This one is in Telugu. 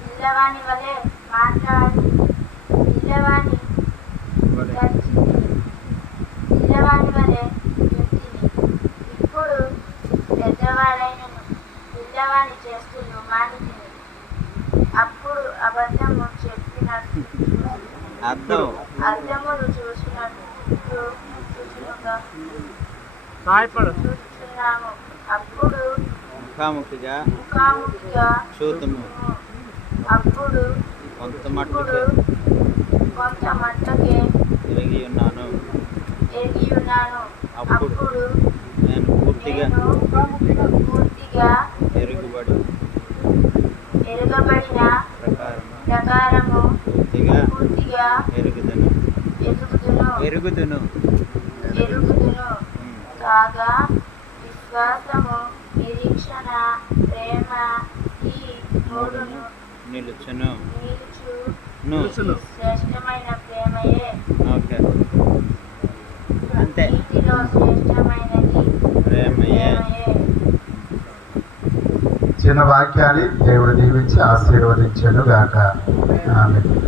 పిల్లవాని వలె మాట్లాడి పిల్లవాని పిల్లవాని వలె ఇప్పుడు పెద్దవాడైనను పిల్లవాని చేస్తులు మానితిని అప్పుడు అబద్ధము చెప్పినట్టు అర్థం. అర్థములు చూసినట్టు చూస్తున్నాము అప్పుడు ముఖాముఖిగా చూతుము. అప్పుడు కొంత మట్టుకు కొంత మట్టుకే తిరిగి ఉన్నాను. ఎరిగి ఉన్నాను. అప్పుడు నేను పూర్తిగా పూర్తిగా ఎరుగుబడి ఎరుగబడిన ప్రకారం ప్రకారము పూర్తిగా పూర్తిగా ఎరుగుదను. ఎరుగుదును. ఎరుగుదును. కాగా విశ్వాసము నిలుచును. ఓకే. అంతే. నీతిలో శ్రేష్టమైనది. ప్రేమయే. ప్రేమయే చిన్న వాక్యాన్ని దేవుడు దీవించి ఆశీర్వదించను గాక. ఆమె